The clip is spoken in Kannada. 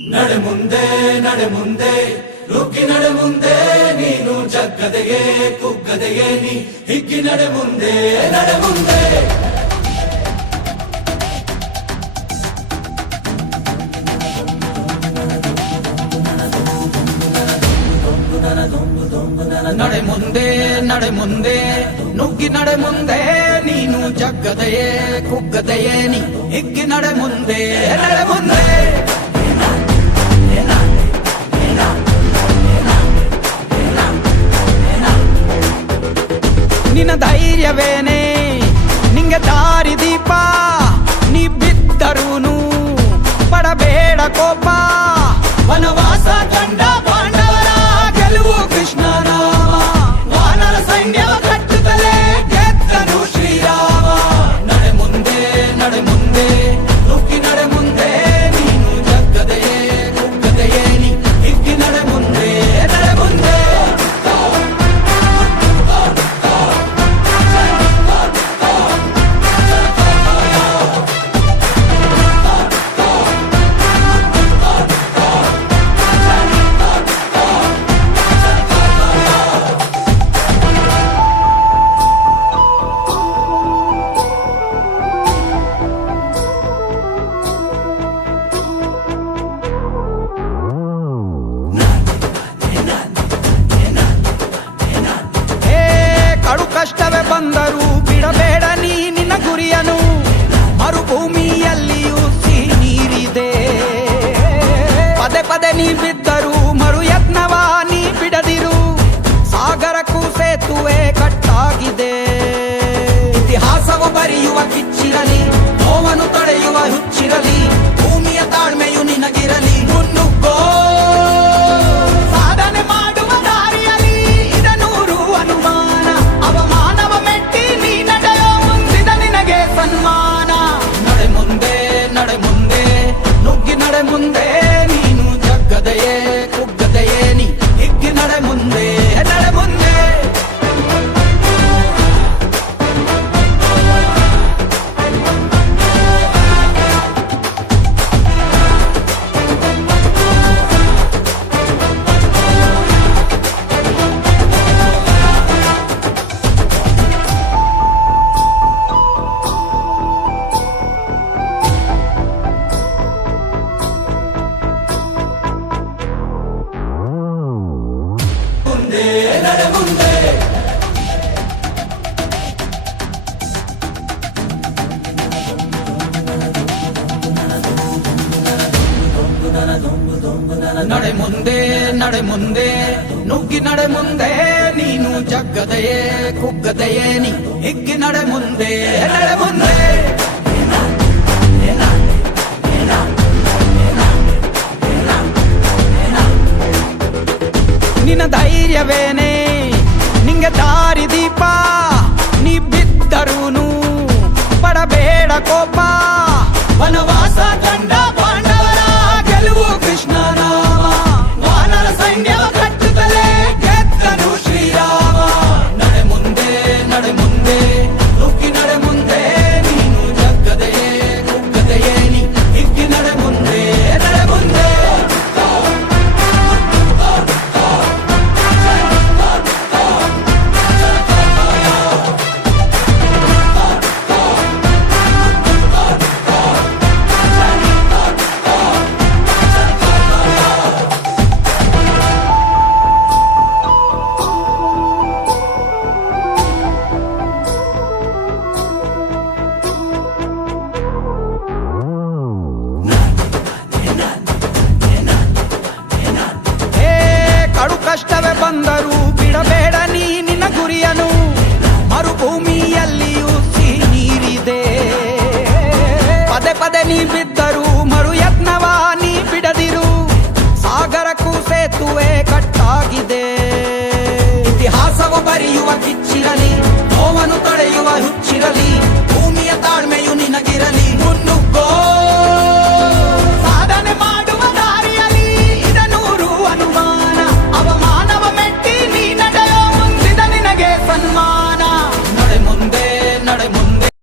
ನಡೆ ಮುಂದೆ ನಡೆ ಮುಂದೆ ನುಗ್ಗಿ ನಡೆ ಮುಂದೆ ನೀನು ಜಗ್ಗದೆಯೇ ಕುಗ್ಗದೆಯೇ ನೀ ಹಿಗ್ಗಿ ನಡೆ ಮುಂದೆ ನಡೆ ಮುಂದೆ ನಡೆ ಮುಂದೆ ನಡೆ ಮುಂದೆ ನುಗ್ಗಿ ನಡೆ ಮುಂದೆ ನೀನು ಜಗ್ಗದೆಯೇ ಕುಗ್ಗದೆಯೇ ನೀ ಹಿಗ್ಗಿ ನಡೆ ಮುಂದೆ ನಡೆ ಮುಂದೆ ನಿನ್ನ ಧೈರ್ಯವೇನೆ ನಿಂಗೆ ದಾರಿ ದೀಪ ನೀ ಬಿದ್ದರೂನು ಪಡಬೇಡ ಕೋಪ ವನವಾಸ ಕಂಡ ಪಾಂಡವರ ಗೆಲುವು ಕೃಷ್ಣ ನಾಮ ವಾನರ ಸೈನ್ಯವ ಕಟ್ಟುತ್ತಲೇ ಗೆದ್ದನು ಶ್ರೀರಾಮ ನಡೆ ಮುಂದೆ ನಡೆ ಮುಂದೆ ನುಗ್ಗಿ ನಡೆ ಮುಂದೆ ನೀನು ಜಗ್ಗದೆಯೇ ಕುಗ್ಗದೆಯೇ ನೀ ಹಿಗ್ಗಿ ನಡೆ ಮುಂದೆ ನಡೆ ಮುಂದೆ ಕಷ್ಟವೇ ಬಂದರೂ ಬಿಡಬೇಡ ನೀ ನಿನ್ನ ಗುರಿಯನು ಮರುಭೂಮಿಯಲ್ಲಿಯೂ ಸಿಹಿ ನೀರಿದೆ ಪದೇ ಪದೇ ನೀ ಬಿದ್ದರೂ ಮರು ಯತ್ನವ ನೀ ಬಿಡದಿರು ಸಾಗರಕ್ಕೂ ಸೇತುವೆ ಕಟ್ಟಾಗಿದೆ ಇತಿಹಾಸವು ಬರೆಯುವ ಕಿಚ್ಚಿರಲಿ ನೋವನ್ನು ತಡೆಯುವ ಹುಚ್ಚಿರಲಿ ಭೂಮಿಯ ತಾಳ್ಮೆಯು ನಿನಗಿರಲಿ ಮುನ್ನುಗ್ಗೋ ಸಾಧನೆ ಮಾಡುವ ದಾರಿಯಲ್ಲಿ ಇದನೂರು ಅನುಮಾನ ಅವಮಾನವ ಮೆಟ್ಟಿ ನೀ ನಡೆಯೋ ಮುಂದಿದ ನಿನಗೆ ಸನ್ಮಾನ ನಡೆ ಮುಂದೆ ನಡೆ ಮುಂದೆ ನುಗ್ಗಿ ನಡೆ ಮುಂದೆ ನೀನು ಜಗ್ಗದೆಯೇ ಕುಗ್ಗದೆಯೇ ನೀ ಹಿಗ್ಗಿ ನಡೆ ಮುಂದೆ ನಡೆ ಮುಂದೆ ನಡೆ ಮುಂದೆ ನಡೆ ಮುಂದೆ ನಡೆ ಮುಂದೆ ನುಗ್ಗಿ ನಡೆ ಮುಂದೆ ನೀನು ಜಗ್ಗದೆಯೇ ಕುಗ್ಗದೆಯೇ ನೀ ಹಿಗ್ಗಿ ನಡೆ ಮುಂದೆ ನಡೆ ಮುಂದೆ ನಿನ್ನ ಧೈರ್ಯವೇನೆ ನಿಂಗೆ ದಾರಿ ದೀಪ ನೀ ಬಿದ್ದರೂನು ಪಡಬೇಡ ಕೋಪ ವನವಾಸ ಕಂಡ ಪಾಂಡವರ ಗೆಲುವು ಕೃಷ್ಣ ನಾಮ ವಾನರ ಸೈನ್ಯವ ಕಟ್ಟುತ್ತಲೇ ಗೆದ್ದನು ಶ್ರೀರಾಮ ನಡೆ ಮುಂದೆ ನಡೆ ಮುಂದೆ ನುಗ್ಗಿ ನಡೆ ಮುಂದೆ ನೀನು ಜಗ್ಗದೆಯೇ ಕುಗ್ಗದೆಯೇ ನೀ ಹಿಗ್ಗಿ ನಡೆ ಮುಂದೆ ನಡೆ ಮುಂದೆ ಕಷ್ಟವೇ ಬಂದರೂ ಬಿಡಬೇಡ ನೀ ನಿನ್ನ ಗುರಿಯನು ಮರುಭೂಮಿಯಲ್ಲಿಯೂ ಸಿಹಿ ನೀರಿದೆ ಪದೇ ಪದೇ ನೀ ಬಿದ್ದರೂ ಮರು ಯತ್ನವ ನೀ ಬಿಡದಿರು ಸಾಗರಕ್ಕೂ ಸೇತುವೆ ಕಟ್ಟಾಗಿದೆ ಇತಿಹಾಸವು ಬರೆಯುವ ಕಿಚ್ಚಿರಲಿ ನೋವನ್ನು ತಡೆಯುವ ಹುಚ್ಚಿರಲಿ ಭೂಮಿಯ ತಾಳ್ಮೆ